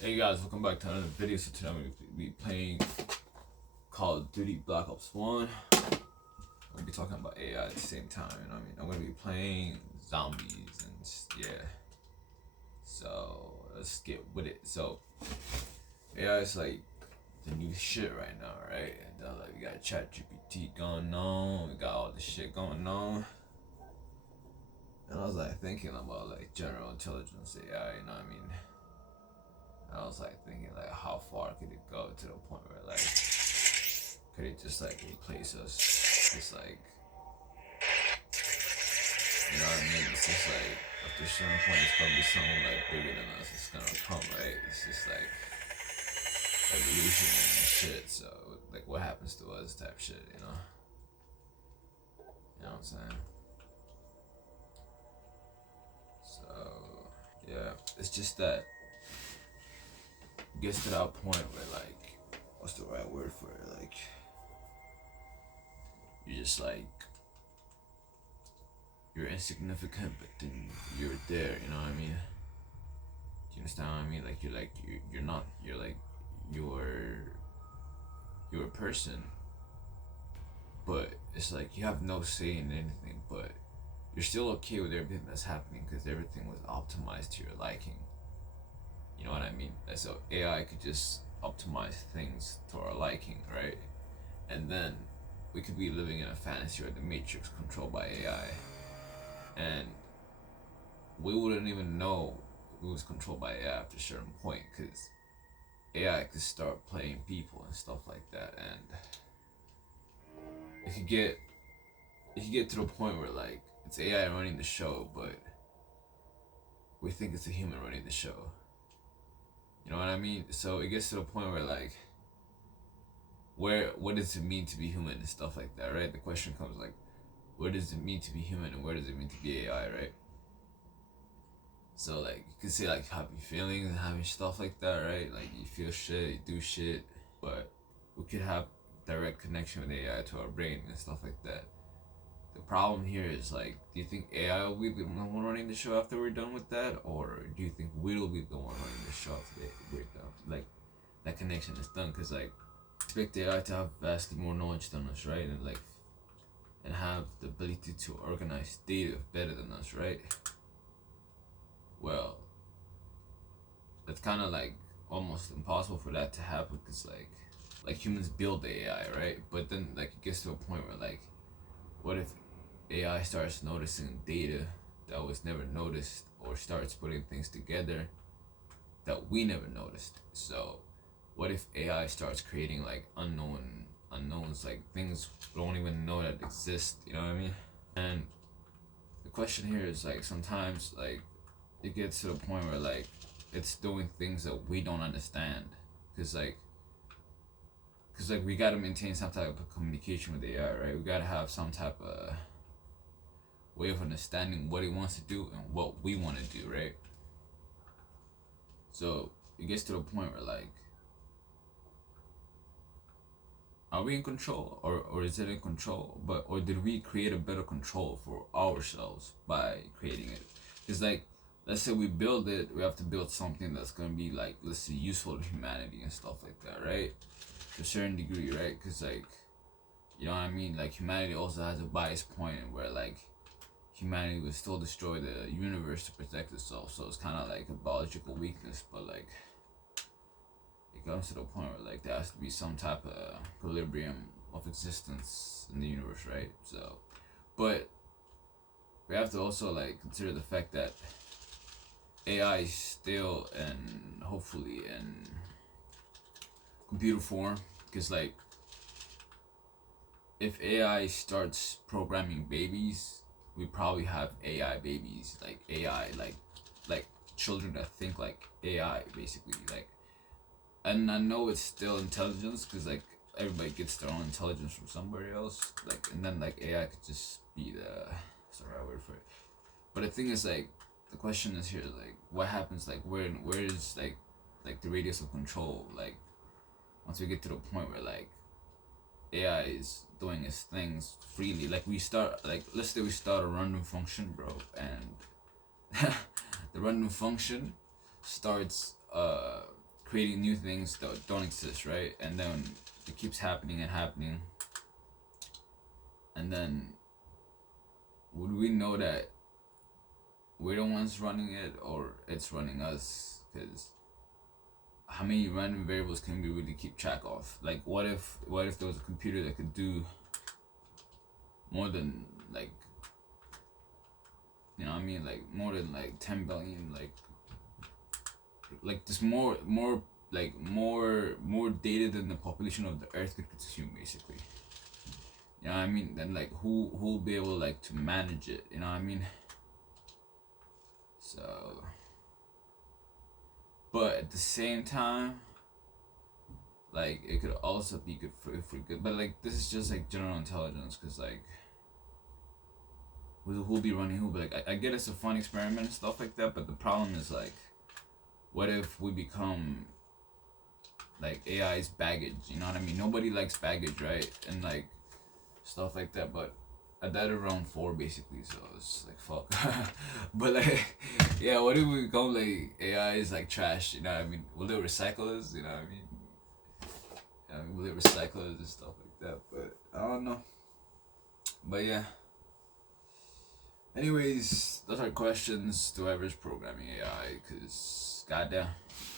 Hey guys, welcome back to another video. So today I'm going to be playing Call of Duty Black Ops 1. I'm going to be talking about AI at the same time, you know what I mean? I'm going to be playing zombies and yeah. So let's get with it. So AI is like the new shit right now, right? And like we got ChatGPT going on, we got all this shit going on. And I was like thinking about like general intelligence AI, you know what I mean? I was like thinking like how far could it go to the point where like could it just like replace us? It's like, you know what I mean? It's just like after a certain point it's gonna be something like bigger than us. It's gonna come, right? It's just like evolution and shit. So like what happens to us type shit, you know? You know what I'm saying? So yeah, it's just that it gets to that point where like what's the right word for it? Like you just like you're insignificant, but then you're there. You know what I mean? Do you understand what I mean? Like you're not. You're like you're a person, but it's like you have no say in anything. But you're still okay with everything that's happening because everything was optimized to your liking. You know what I mean? Like, so AI could just optimize things to our liking, right? And then we could be living in a fantasy or the Matrix controlled by AI, and we wouldn't even know it was controlled by AI after a certain point because AI could start playing people and stuff like that, and it could get to the point where like it's AI running the show, but we think it's a human running the show. You know what I mean? So it gets to the point where like what does it mean to be human and stuff like that, right? The question comes like, where does it mean to be human and where does it mean to be AI, right? So like you could say like happy feelings and having stuff like that, right? Like you feel shit, you do shit, but we could have direct connection with AI to our brain and stuff like that. The problem here is like, do you think AI will be the one running the show after we're done with that, or do you think we'll be the one running the show after we're done? Like that connection is done, cause like expect AI to have vastly more knowledge than us, right? And like and have the ability to organize data better than us, right? Well, it's kind of like almost impossible for that to happen because like humans build the AI, right? But then like it gets to a point where like, what if AI starts noticing data that was never noticed, or starts putting things together that we never noticed? So what if AI starts creating like unknowns, like things we don't even know that exist? You know what I mean? And the question here is like sometimes like it gets to the point where like it's doing things that we don't understand, because like we gotta maintain some type of communication with AI, right? We gotta have some type of way of understanding what it wants to do and what we want to do, right? So it gets to the point where like, are we in control, or is it in control? But or did we create a better control for ourselves by creating it? Because like, let's say we build it, we have to build something that's gonna be like, let's say, useful to humanity and stuff like that, right? To a certain degree, right? Because like, you know what I mean? Like humanity also has a bias point where like humanity would still destroy the universe to protect itself. So it's kind of like a biological weakness, but like it comes to the point where like there has to be some type of equilibrium of existence in the universe, right? So, but we have to also like consider the fact that AI is still and hopefully in computer form, because like if AI starts programming babies, we probably have AI babies, like AI like children that think like AI basically, like. And I know it's still intelligence because like everybody gets their own intelligence from somebody else, like, and then like AI could just be what's the right word for it. But the thing is like, the question is here like, what happens, like where is like the radius of control, like once we get to the point where like AI is doing its things freely. Like we start, like let's say we start a random function, bro, and the random function starts creating new things that don't exist, right? And then it keeps happening and happening. And then would we know that we're the ones running it or it's running us? Because how many random variables can we really keep track of? Like, what if there was a computer that could do more than like, you know what I mean, like more than like 10 billion, like just more data than the population of the earth could consume, basically. You know what I mean? Then like who'll be able like to manage it, you know what I mean? So, but at the same time, like it could also be good for good, but like this is just like general intelligence, because like who'll be running who, but like I get it's a fun experiment and stuff like that, but the problem is like, what if we become like AI's baggage, you know what I mean? Nobody likes baggage, right? And like stuff like that, but I died around 4 basically, so it's like fuck. But like, yeah, what if we become like AI is like trash, you know what I mean? Will they recycle us, you know what I mean? Will they recycle us and stuff like that? But I don't know. But yeah. Anyways, those are questions to whoever's programming AI, because goddamn.